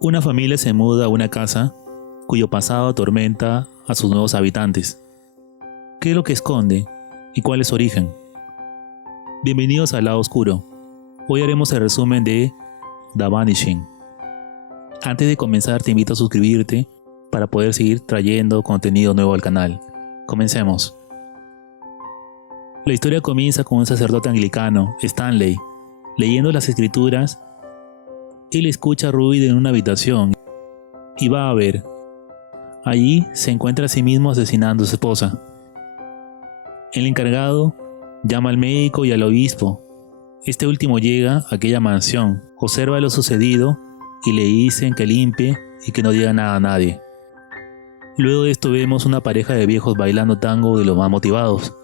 Una familia se muda a una casa cuyo pasado atormenta a sus nuevos habitantes. ¿Qué es lo que esconde y cuál es su origen? Bienvenidos al lado oscuro. Hoy haremos el resumen de The Vanishing. Antes de comenzar te invito a suscribirte para poder seguir trayendo contenido nuevo al canal. Comencemos. La historia comienza con un sacerdote anglicano, Stanley, leyendo las escrituras. Él escucha ruido en una habitación y va a ver. Allí se encuentra a sí mismo asesinando a su esposa. El encargado llama al médico y al obispo. Este último llega a aquella mansión, observa lo sucedido y le dicen que limpie y que no diga nada a nadie. Luego de esto vemos una pareja de viejos bailando tango de los más motivados.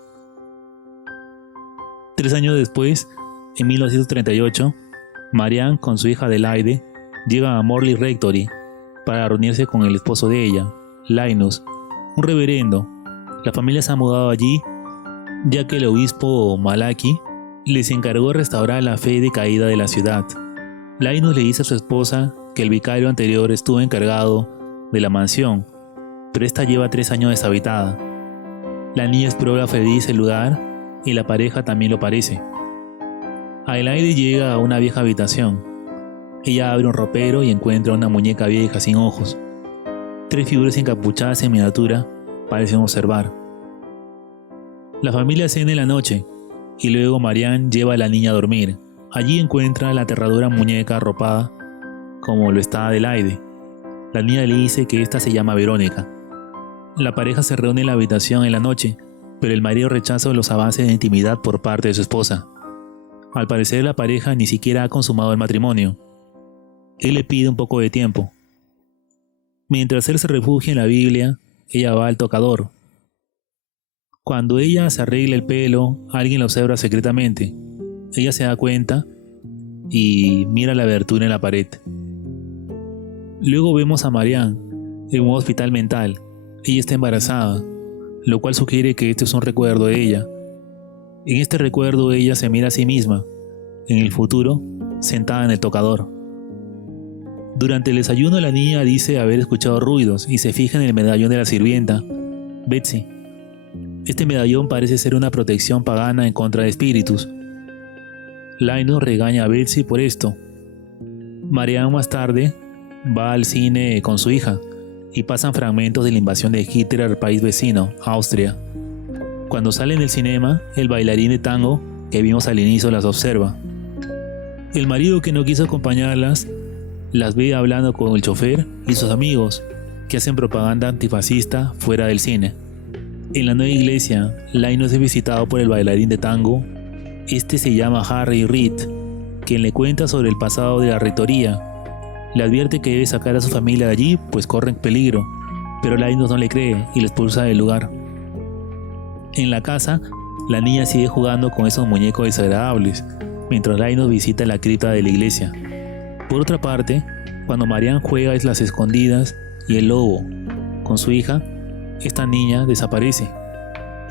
3 años después, en 1938, Marianne con su hija Adelaide llega a Morley Rectory para reunirse con el esposo de ella, Linus, un reverendo. La familia se ha mudado allí ya que el obispo Malachi les encargó restaurar la fe decaída de la ciudad. Linus le dice a su esposa que el vicario anterior estuvo encargado de la mansión, pero esta lleva 3 años deshabitada. La niña explora feliz el lugar y la pareja también lo parece. Adelaide llega a una vieja habitación. Ella abre un ropero y encuentra una muñeca vieja sin ojos. 3 figuras encapuchadas en miniatura parecen observar. La familia cena en la noche y luego Marianne lleva a la niña a dormir. Allí encuentra la aterradora muñeca arropada como lo está Adelaide. La niña le dice que esta se llama Verónica. La pareja se reúne en la habitación en la noche, pero el marido rechaza los avances de intimidad por parte de su esposa. Al parecer la pareja ni siquiera ha consumado el matrimonio. Él le pide un poco de tiempo. Mientras él se refugia en la Biblia, ella va al tocador. Cuando ella se arregla el pelo, alguien la observa secretamente. Ella se da cuenta y mira la abertura en la pared. Luego vemos a Marianne en un hospital mental. Ella está embarazada, lo cual sugiere que este es un recuerdo de ella. En este recuerdo ella se mira a sí misma, en el futuro, sentada en el tocador. Durante el desayuno la niña dice haber escuchado ruidos y se fija en el medallón de la sirvienta, Betsy. Este medallón parece ser una protección pagana en contra de espíritus. Linus regaña a Betsy por esto. Marianne más tarde va al cine con su hija y pasan fragmentos de la invasión de Hitler al país vecino, Austria. Cuando salen del cinema, el bailarín de tango que vimos al inicio las observa. El marido que no quiso acompañarlas las ve hablando con el chofer y sus amigos que hacen propaganda antifascista fuera del cine. En la nueva iglesia, Linus es visitado por el bailarín de tango. Este se llama Harry Reid, quien le cuenta sobre el pasado de la rectoría. Le advierte que debe sacar a su familia de allí, pues corren peligro, pero Linus no le cree y le expulsa del lugar. En la casa, la niña sigue jugando con esos muñecos desagradables, mientras Linus visita la cripta de la iglesia. Por otra parte, cuando Marianne juega a las escondidas y el lobo con su hija, esta niña desaparece.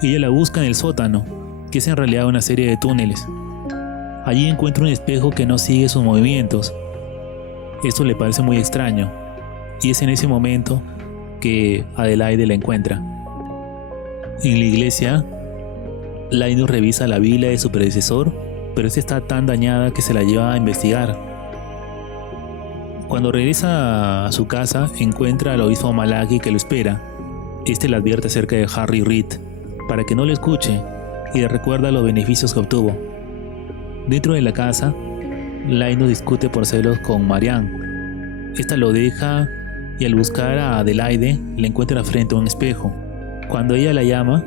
Ella la busca en el sótano, que es en realidad una serie de túneles. Allí encuentra un espejo que no sigue sus movimientos. Esto le parece muy extraño, y es en ese momento que Adelaide la encuentra. En la iglesia, Linus revisa la Biblia de su predecesor, pero esta está tan dañada que se la lleva a investigar. Cuando regresa a su casa, encuentra al obispo Malachi que lo espera. Este le advierte acerca de Harry Reid, para que no lo escuche, y le recuerda los beneficios que obtuvo. Dentro de la casa, Linus discute por celos con Marianne. Esta lo deja y al buscar a Adelaide, la encuentra frente a un espejo. Cuando ella la llama,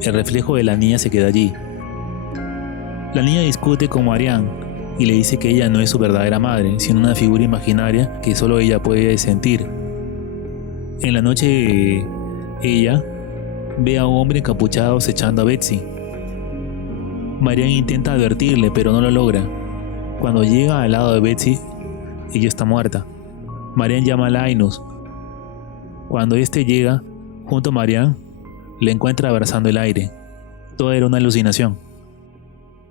el reflejo de la niña se queda allí. La niña discute con Marianne y le dice que ella no es su verdadera madre, sino una figura imaginaria que solo ella puede sentir. En la noche, ella ve a un hombre encapuchado acechando a Betsy. Marianne intenta advertirle, pero no lo logra. Cuando llega al lado de Betsy, ella está muerta. Marianne llama a Linus. Cuando este llega, junto a Marianne, le encuentra abrazando el aire. Todo era una alucinación.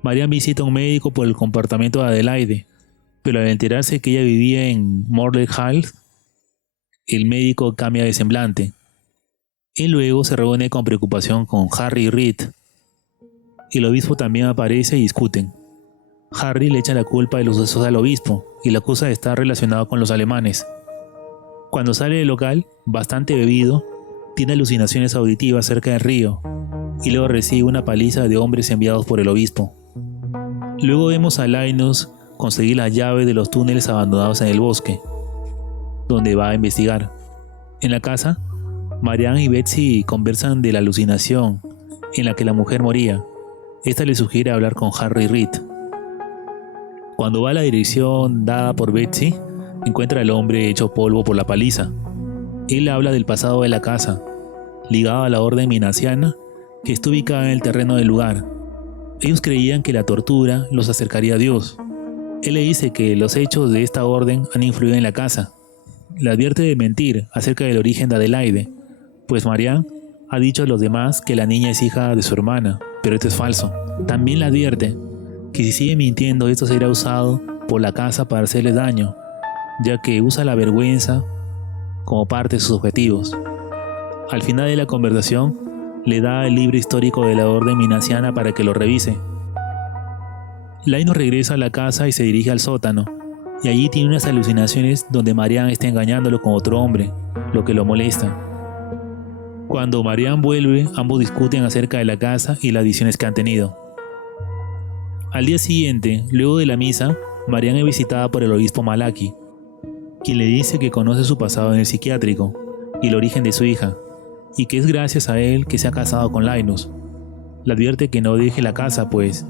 Marianne visita a un médico por el comportamiento de Adelaide. pero al enterarse que ella vivía en Mordle Hall, el médico cambia de semblante. Él luego se reúne con preocupación con Harry Reed. El obispo también aparece y discuten. Harry le echa la culpa de los sucesos al obispo y lo acusa de estar relacionado con los alemanes. Cuando sale del local, bastante bebido, tiene alucinaciones auditivas cerca del río y luego recibe una paliza de hombres enviados por el obispo. Luego vemos a Linus conseguir las llaves de los túneles abandonados en el bosque, donde va a investigar. En la casa, Marianne y Betsy conversan de la alucinación en la que la mujer moría. Esta le sugiere hablar con Harry Reed. Cuando va a la dirección dada por Betsy, encuentra al hombre hecho polvo por la paliza. Él habla del pasado de la casa, ligado a la orden minaciana que está ubicada en el terreno del lugar. Ellos creían que la tortura los acercaría a Dios. Él le dice que los hechos de esta orden han influido en la casa. Le advierte de mentir acerca del origen de Adelaide, pues Marianne ha dicho a los demás que la niña es hija de su hermana, pero esto es falso. También le advierte que si sigue mintiendo esto será usado por la casa para hacerle daño, ya que usa la vergüenza como parte de sus objetivos. Al final de la conversación, le da el libro histórico de la orden minaciana para que lo revise. Linus regresa a la casa y se dirige al sótano, y allí tiene unas alucinaciones donde Marianne está engañándolo con otro hombre, lo que lo molesta. Cuando Marianne vuelve, ambos discuten acerca de la casa y las visiones que han tenido. Al día siguiente, luego de la misa, Marianne es visitada por el obispo Malachi, quien le dice que conoce su pasado en el psiquiátrico y el origen de su hija, y que es gracias a él que se ha casado con Linus. Le advierte que no deje la casa, pues,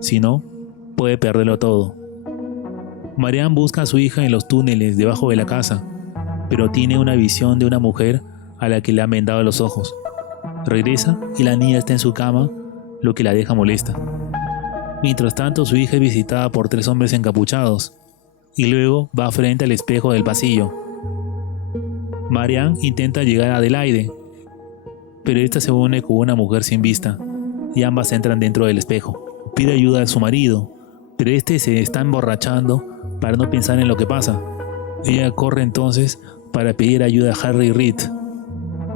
si no, puede perderlo todo. Marianne busca a su hija en los túneles debajo de la casa, pero tiene una visión de una mujer a la que le han vendado los ojos. Regresa y la niña está en su cama, lo que la deja molesta. Mientras tanto, su hija es visitada por 3 hombres encapuchados, y luego va frente al espejo del pasillo. Marianne intenta llegar a Adelaide, pero esta se une con una mujer sin vista, y ambas entran dentro del espejo. Pide ayuda a su marido, pero este se está emborrachando para no pensar en lo que pasa. Ella corre entonces para pedir ayuda a Harry Reed.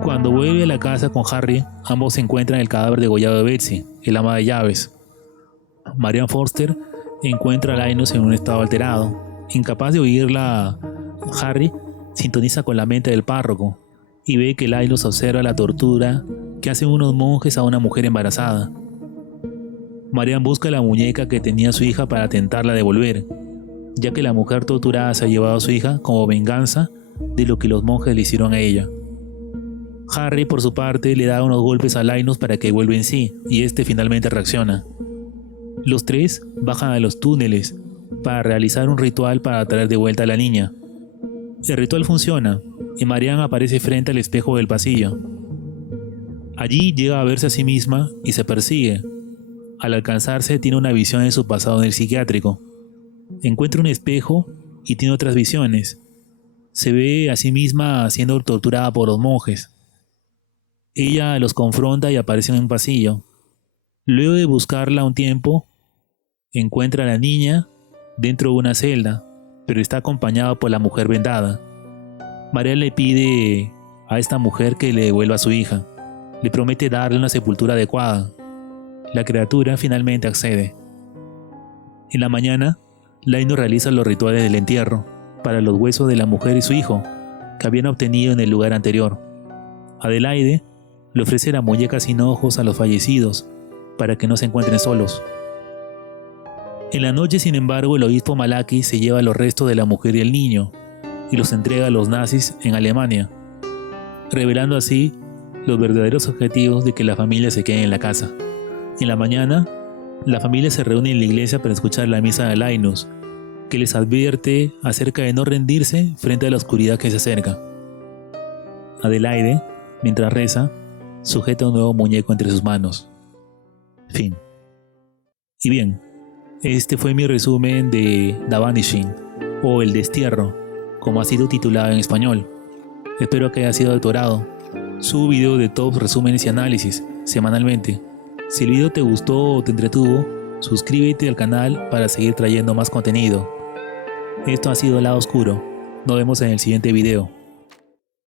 Cuando vuelve a la casa con Harry, ambos encuentran el cadáver degollado de Betsy, el ama de llaves. Marianne Forster encuentra a Linus en un estado alterado. Incapaz de oírla, Harry sintoniza con la mente del párroco y ve que Linus observa la tortura que hacen unos monjes a una mujer embarazada. Marianne busca la muñeca que tenía su hija para tentarla devolver, ya que la mujer torturada se ha llevado a su hija como venganza de lo que los monjes le hicieron a ella. Harry, por su parte, le da unos golpes a Linus para que vuelva en sí, y este finalmente reacciona. Los 3 bajan a los túneles para realizar un ritual para traer de vuelta a la niña. El ritual funciona, y Marianne aparece frente al espejo del pasillo. Allí llega a verse a sí misma y se persigue. Al alcanzarse, tiene una visión de su pasado en el psiquiátrico. Encuentra un espejo y tiene otras visiones. Se ve a sí misma siendo torturada por los monjes. Ella los confronta y aparece en un pasillo. Luego de buscarla un tiempo, encuentra a la niña dentro de una celda, pero está acompañada por la mujer vendada. María le pide a esta mujer que le devuelva a su hija. Le promete darle una sepultura adecuada. La criatura finalmente accede. En la mañana, Linus realiza los rituales del entierro para los huesos de la mujer y su hijo, que habían obtenido en el lugar anterior. Adelaide le ofrece la muñeca sin ojos a los fallecidos, para que no se encuentren solos. En la noche, sin embargo, el obispo Malachi se lleva los restos de la mujer y el niño, y los entrega a los nazis en Alemania, revelando así los verdaderos objetivos de que la familia se quede en la casa. En la mañana, la familia se reúne en la iglesia para escuchar la misa de Linus, que les advierte acerca de no rendirse frente a la oscuridad que se acerca. Adelaide, mientras reza, sujeta un nuevo muñeco entre sus manos. Fin. Y bien, este fue mi resumen de The Vanishing, o El Destierro, como ha sido titulado en español. Espero que haya sido de tu agrado. Subo videos de tops, resúmenes y análisis semanalmente. Si el video te gustó o te entretuvo, suscríbete al canal para seguir trayendo más contenido. Esto ha sido El Lado Oscuro. Nos vemos en el siguiente video.